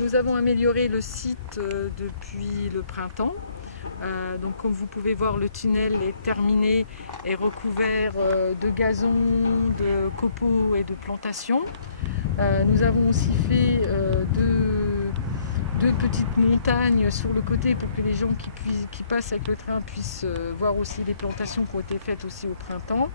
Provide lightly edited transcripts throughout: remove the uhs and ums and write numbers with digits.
Nous avons amélioré le site depuis le printemps. Donc comme vous pouvez voir, le tunnel est terminé et recouvert de gazon, de copeaux et de plantations. Nous avons aussi fait deux petites montagnes sur le côté pour que les gens qui passent avec le train puissent voir aussi les plantations qui ont été faites aussi au printemps.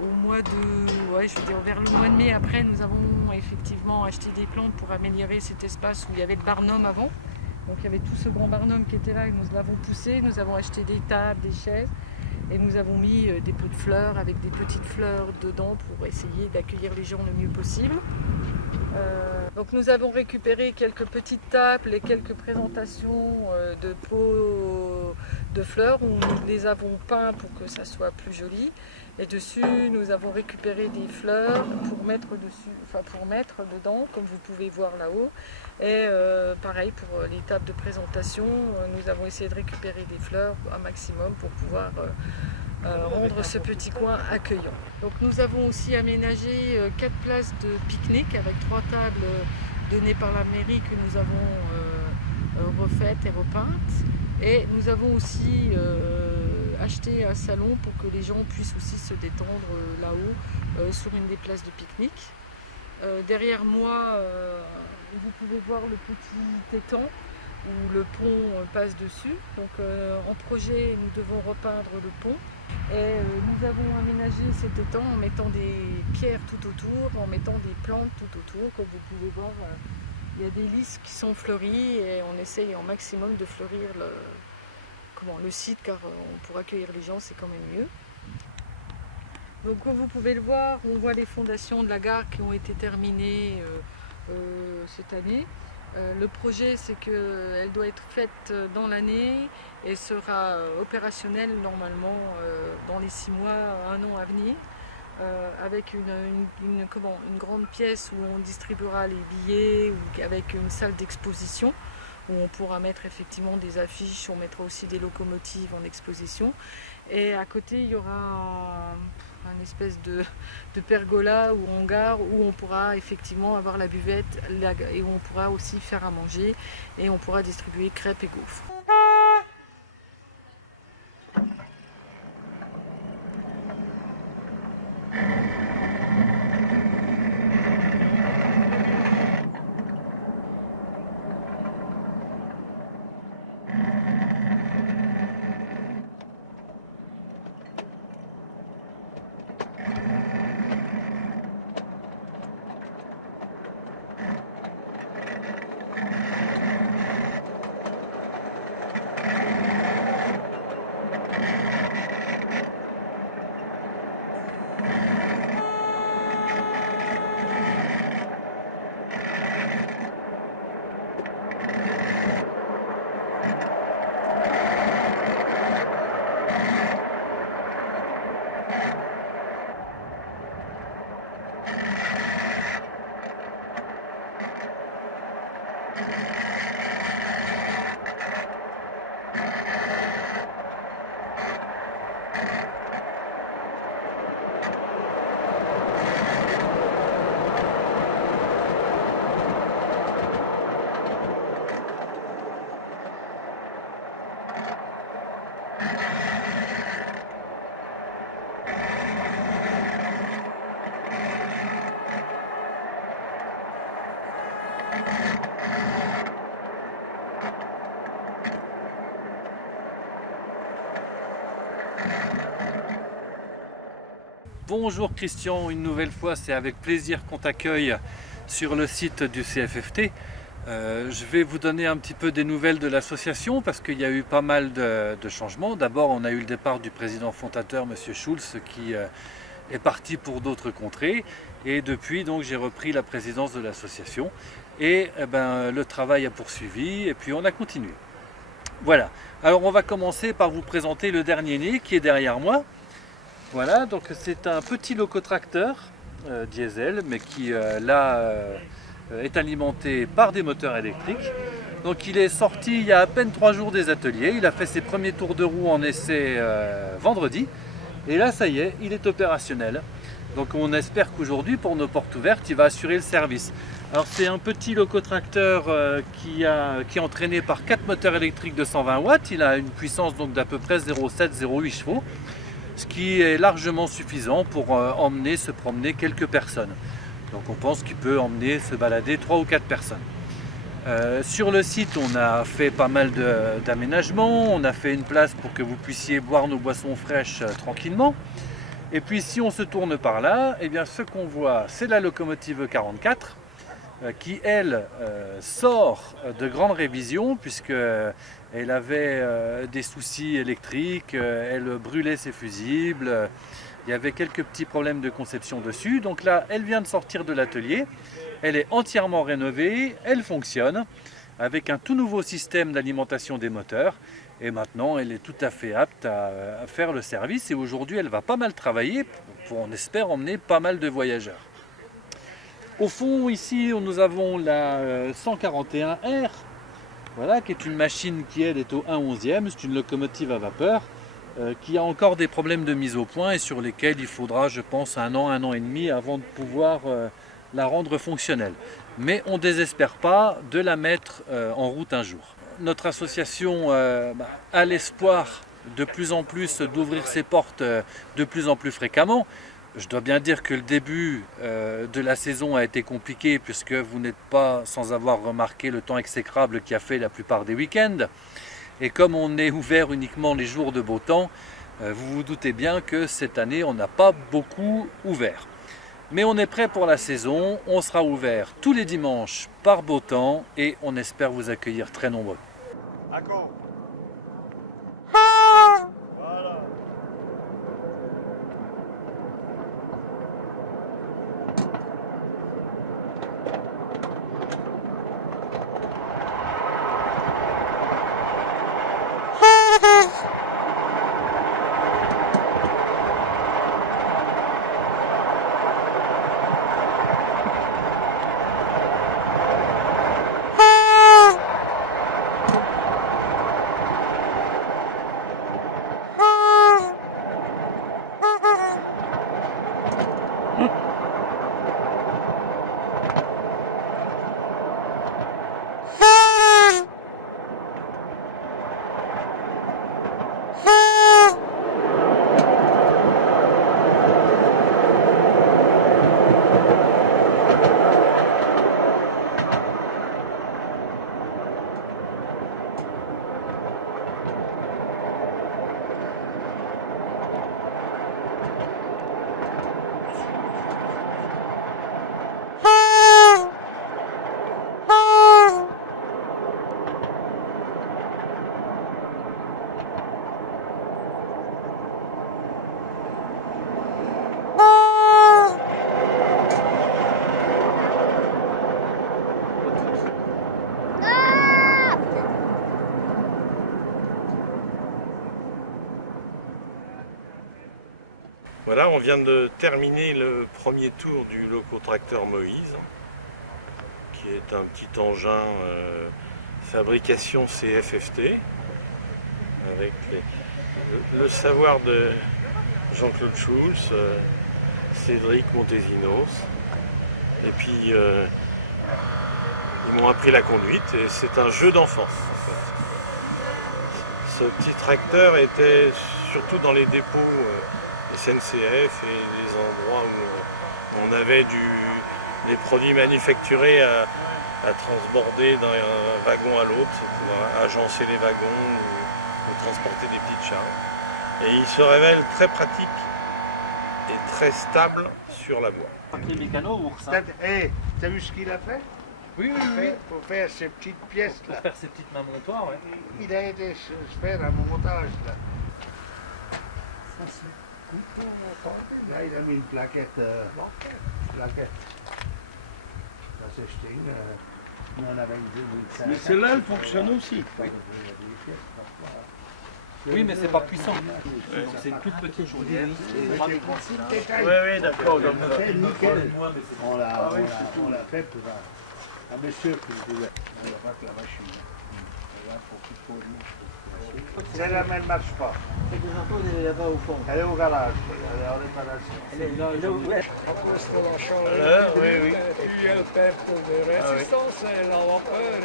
Au mois de, ouais, je veux dire vers le mois de mai après, nous avons effectivement acheté des plantes pour améliorer cet espace où il y avait le barnum avant. Donc il y avait tout ce grand barnum qui était là, et nous l'avons poussé, nous avons acheté des tables, des chaises et nous avons mis des pots de fleurs avec des petites fleurs dedans pour essayer d'accueillir les gens le mieux possible. Donc nous avons récupéré quelques petites tables et quelques présentations de pots de fleurs où nous les avons peints pour que ça soit plus joli. Et dessus, nous avons récupéré des fleurs pour mettre dessus, enfin pour mettre dedans, comme vous pouvez voir là-haut. Et pareil pour les tables de présentation, nous avons essayé de récupérer des fleurs un maximum pour pouvoir rendre ce petit coin accueillant. Donc nous avons aussi aménagé 4 places de pique-nique avec 3 tables données par la mairie que nous avons refaites et repeintes. Et nous avons aussi acheté un salon pour que les gens puissent aussi se détendre là-haut sur une des places de pique-nique. Derrière moi, vous pouvez voir le petit étang où le pont passe dessus. Donc en projet, nous devons repeindre le pont. Et nous avons aménagé cet étang en mettant des pierres tout autour, en mettant des plantes tout autour. Comme vous pouvez voir, il y a des lys qui sont fleuris et on essaye au maximum de fleurir le site, car pour accueillir les gens, c'est quand même mieux. Donc comme vous pouvez le voir, on voit les fondations de la gare qui ont été terminées cette année. Le projet, c'est qu'elle doit être faite dans l'année et sera opérationnelle normalement dans les 6 mois, 1 an à venir, avec une grande pièce où on distribuera les billets, ou avec une salle d'exposition où on pourra mettre effectivement des affiches, on mettra aussi des locomotives en exposition. Et à côté, il y aura un espèce de pergola ou hangar où on pourra effectivement avoir la buvette et où on pourra aussi faire à manger et on pourra distribuer crêpes et gaufres. Bonjour Christian, une nouvelle fois, c'est avec plaisir qu'on t'accueille sur le site du CFFT. Je vais vous donner un petit peu des nouvelles de l'association parce qu'il y a eu pas mal de changements. D'abord, on a eu le départ du président fondateur, M. Schulz, qui est parti pour d'autres contrées. Et depuis, donc, j'ai repris la présidence de l'association. Et le travail a poursuivi et puis on a continué. Voilà. Alors, on va commencer par vous présenter le dernier né qui est derrière moi. Voilà, donc c'est un petit locotracteur diesel, mais qui est alimenté par des moteurs électriques. Donc il est sorti il y a à peine 3 jours des ateliers, il a fait ses premiers tours de roue en essai vendredi, et là ça y est, il est opérationnel. Donc on espère qu'aujourd'hui, pour nos portes ouvertes, il va assurer le service. Alors c'est un petit locotracteur qui est entraîné par 4 moteurs électriques de 120 watts. Il a une puissance donc d'à peu près 0,7-0,8 chevaux, ce qui est largement suffisant pour emmener, se promener quelques personnes. Donc on pense qu'il peut emmener, se balader 3 ou 4 personnes. Sur le site, on a fait pas mal d'aménagements. On a fait une place pour que vous puissiez boire nos boissons fraîches tranquillement. Et puis si on se tourne par là, eh bien, ce qu'on voit, c'est la locomotive 44 qui, elle, sort de grande révision puisqu'elle avait des soucis électriques, elle brûlait ses fusibles, il y avait quelques petits problèmes de conception dessus. Donc là, elle vient de sortir de l'atelier, elle est entièrement rénovée, elle fonctionne avec un tout nouveau système d'alimentation des moteurs. Et maintenant, elle est tout à fait apte à faire le service. Et aujourd'hui, elle va pas mal travailler pour, on espère, emmener pas mal de voyageurs. Au fond, ici, nous avons la 141R, voilà, qui est une machine qui, elle, est au 1/11e. C'est une locomotive à vapeur qui a encore des problèmes de mise au point et sur lesquels il faudra, je pense, un an et demi avant de pouvoir la rendre fonctionnelle. Mais on ne désespère pas de la mettre en route un jour. Notre association a l'espoir de plus en plus d'ouvrir ses portes de plus en plus fréquemment. Je dois bien dire que le début de la saison a été compliqué puisque vous n'êtes pas sans avoir remarqué le temps exécrable qui a fait la plupart des week-ends. Et comme on est ouvert uniquement les jours de beau temps, vous vous doutez bien que cette année on n'a pas beaucoup ouvert. Mais on est prêt pour la saison, on sera ouvert tous les dimanches par beau temps et on espère vous accueillir très nombreux. D'accord. Voilà. Voilà, on vient de terminer le premier tour du locotracteur Moïse, qui est un petit engin fabrication CFFT, avec le savoir de Jean-Claude Schulz, Cédric Montesinos, et puis ils m'ont appris la conduite, et c'est un jeu d'enfant. En fait. Ce petit tracteur était surtout dans les dépôts SNCF et les endroits où on avait les produits manufacturés à transborder d'un wagon à l'autre pour agencer les wagons ou transporter des petites charges. Et il se révèle très pratique et très stable sur la voie. T'as vu ce qu'il a fait? Oui. Pour faire ces petites pièces là. Pour faire ces petites mains montoires, ouais. Il a aidé se faire un montage là. Ça c'est couteau montage. Là il a mis une plaquette. Plaquette. Ça c'est Sting. Nous on avait une 2500. Mais celle-là, elle fonctionne aussi. Oui, mais c'est pas puissant. Donc c'est une toute petite chaudière. Oui, d'accord. On l'a fait pour un monsieur qui voulait. On va pas que la machine. Celle-là, elle ne marche pas. Celle de Jean-Claude, elle est là-bas au fond. Elle est au garage, elle est en réparation. Elle est là où elle est. Questo lasciò oui. più il perte di resistenza e la vapeur,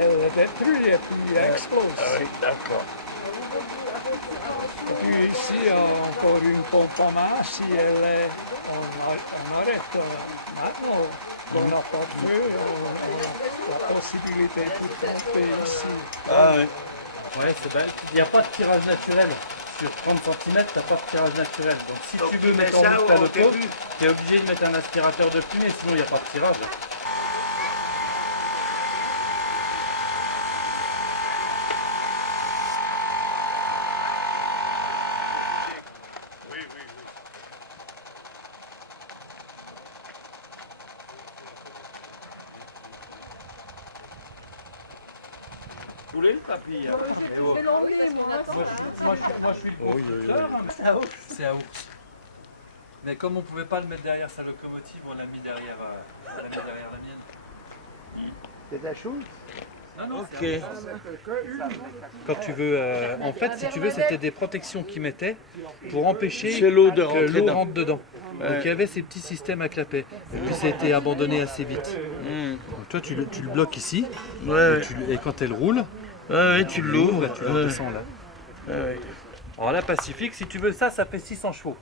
elle détruit et puis explose. Ah oui, d'accord. Et puis ici, encore une pompe à main, si on arrête maintenant, on n'a pas de feu, on a la possibilité de pomper ici. Ah oui. Ouais, il n'y a pas de tirage naturel. Sur 30 cm, tu n'as pas de tirage naturel. Donc si tu veux mettre en route ta loco, tu es obligé de mettre un aspirateur de fumée, sinon il n'y a pas de tirage. Vous voulez le papier Moi je suis le constructeur, hein, c'est à ours. Mais comme on ne pouvait pas le mettre derrière sa locomotive, on l'a mis derrière, la mienne. C'est ta chose? Non, Ok. quand tu veux, en fait, si tu veux, c'était des protections qu'ils mettaient pour empêcher C'est l'eau de que rentrer l'eau dedans. rentre dedans. Donc il y avait ces petits systèmes à clapet. Et puis ça a été abandonné assez vite. Donc toi, tu le bloques ici, et quand elle roule, tu l'ouvres l'ouvres. et tu le descends là. Alors la Pacifique, si tu veux ça fait 600 chevaux.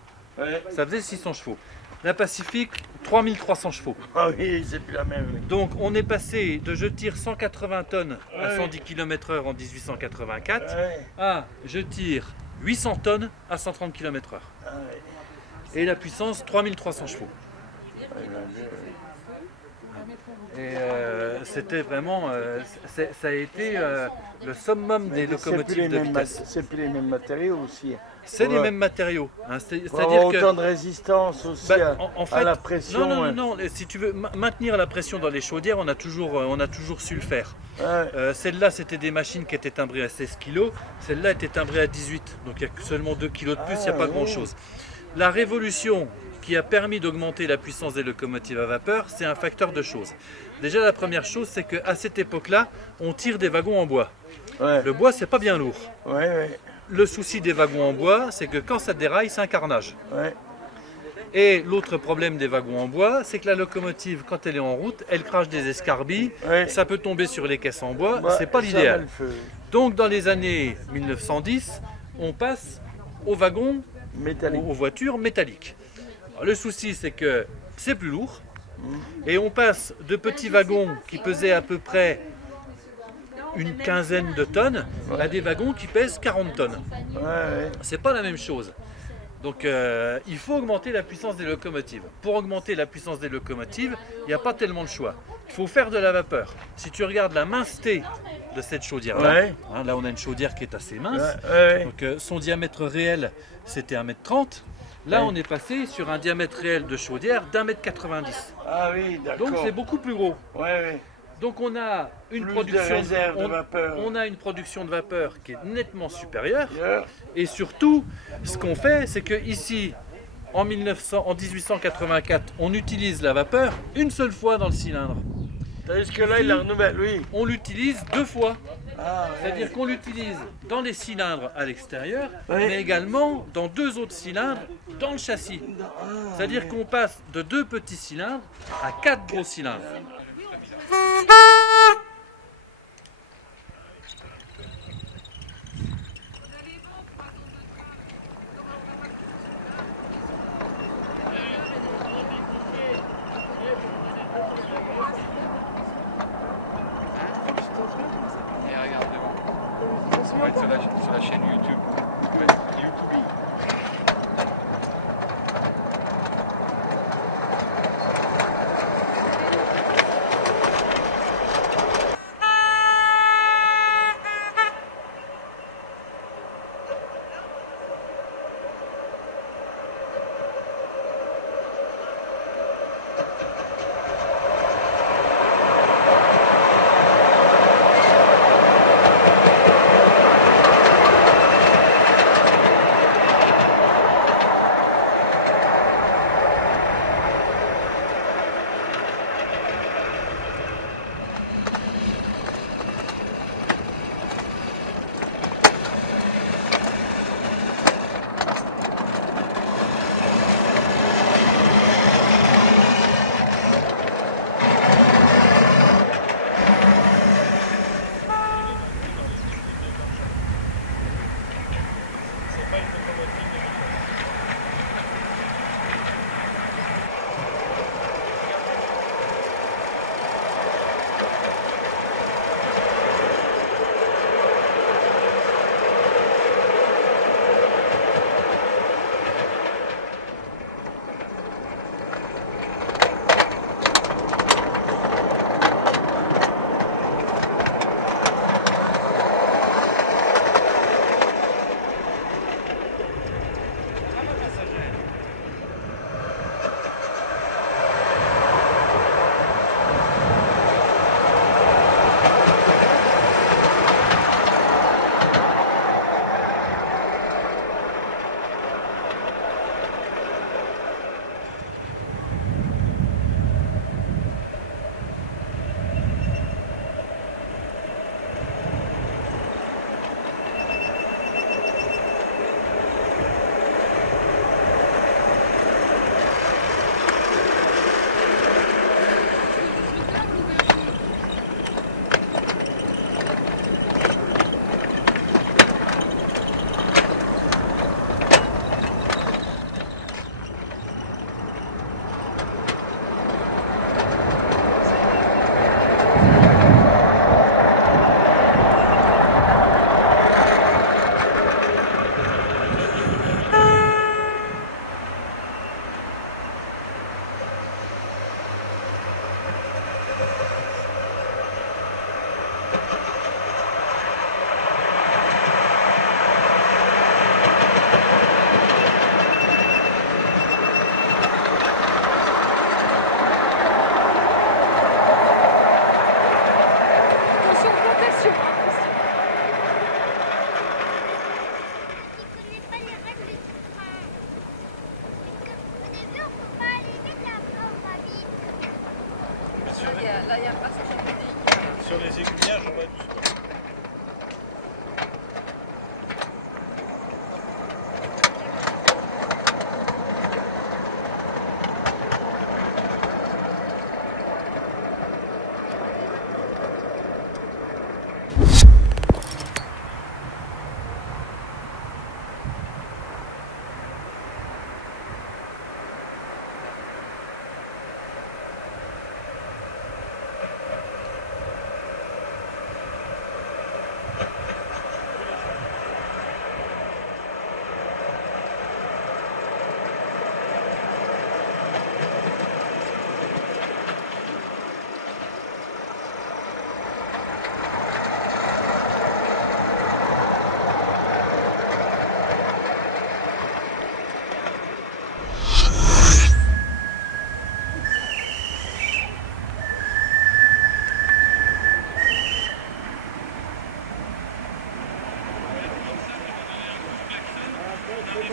Ça faisait 600 chevaux. La Pacifique, 3300 chevaux. Ah oui, c'est plus la même. Donc on est passé de je tire 180 tonnes à 110 km/h en 1884 à je tire 800 tonnes à 130 km/h. Et la puissance, 3300 chevaux. Et c'était vraiment, ça a été le summum des locomotives de vitesse. C'est plus les mêmes matériaux aussi. C'est les mêmes matériaux. Hein. C'est-à-dire C'est-à-dire que autant de résistance aussi en fait, à la pression. non. Si tu veux maintenir la pression dans les chaudières, on a toujours su le faire. Celle-là, c'était des machines qui étaient timbrées à 16 kg. Celle-là était timbrée à 18. Donc il n'y a que seulement 2 kg de plus, il n'y a pas grand-chose. La révolution qui a permis d'augmenter la puissance des locomotives à vapeur, c'est un facteur de choses. Déjà, la première chose, c'est qu'à cette époque-là, on tire des wagons en bois. Le bois, c'est pas bien lourd. Le souci des wagons en bois, c'est que quand ça déraille, c'est un carnage. Et l'autre problème des wagons en bois, c'est que la locomotive, quand elle est en route, elle crache des escarbilles, ça peut tomber sur les caisses en bois, c'est pas l'idéal. Donc dans les années 1910, on passe aux wagons, aux voitures métalliques. Alors, le souci, c'est que c'est plus lourd, et on passe de petits wagons qui pesaient à peu près une quinzaine de tonnes à des wagons qui pèsent 40 tonnes. C'est pas la même chose. Donc il faut augmenter la puissance des locomotives. Pour augmenter la puissance des locomotives, il n'y a pas tellement de choix. Il faut faire de la vapeur. Si tu regardes la minceté de cette chaudière-là, hein, là on a une chaudière qui est assez mince, donc son diamètre réel c'était 1,30 m. Là on est passé sur un diamètre réel de chaudière d'1,90 m. Ah oui, d'accord. Donc c'est beaucoup plus gros. Donc on a une production de vapeur qui est nettement supérieure. Et surtout, ce qu'on fait, c'est que ici, en 1884, on utilise la vapeur une seule fois dans le cylindre. Tandis que là, il la renouvelle, oui. On l'utilise 2 fois. C'est-à-dire qu'on l'utilise dans les cylindres à l'extérieur, mais également dans 2 autres cylindres dans le châssis. C'est-à-dire qu'on passe de 2 petits cylindres à 4 gros cylindres. On va être sur la chaîne YouTube. C'est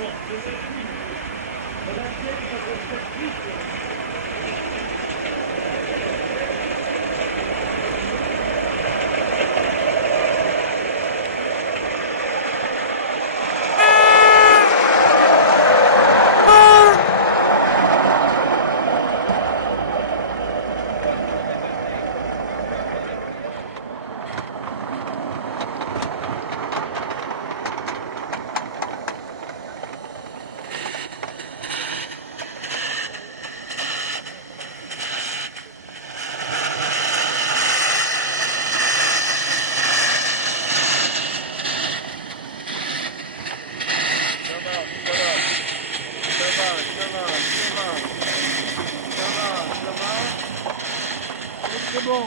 bon.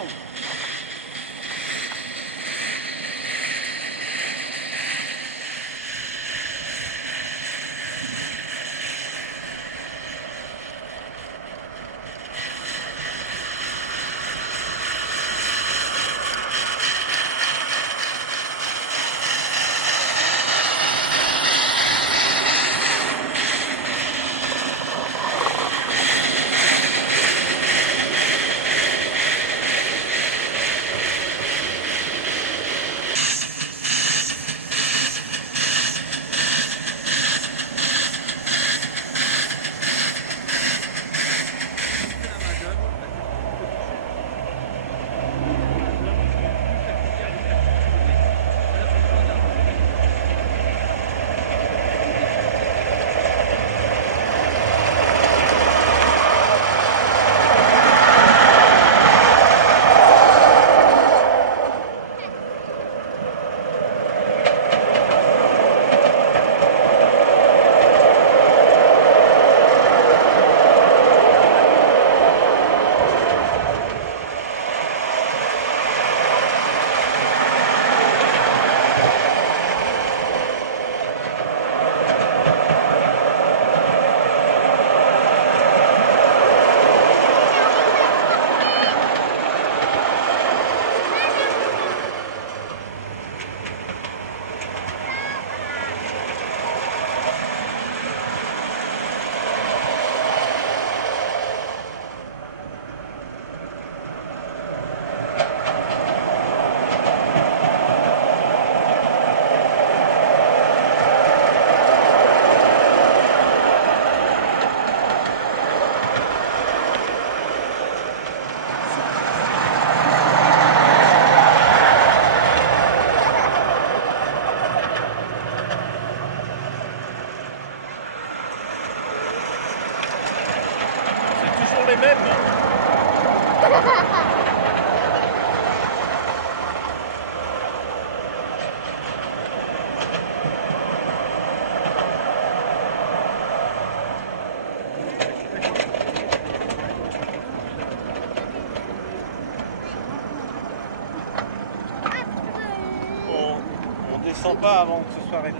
Les mêmes. On descend pas avant que ce soit arrêté.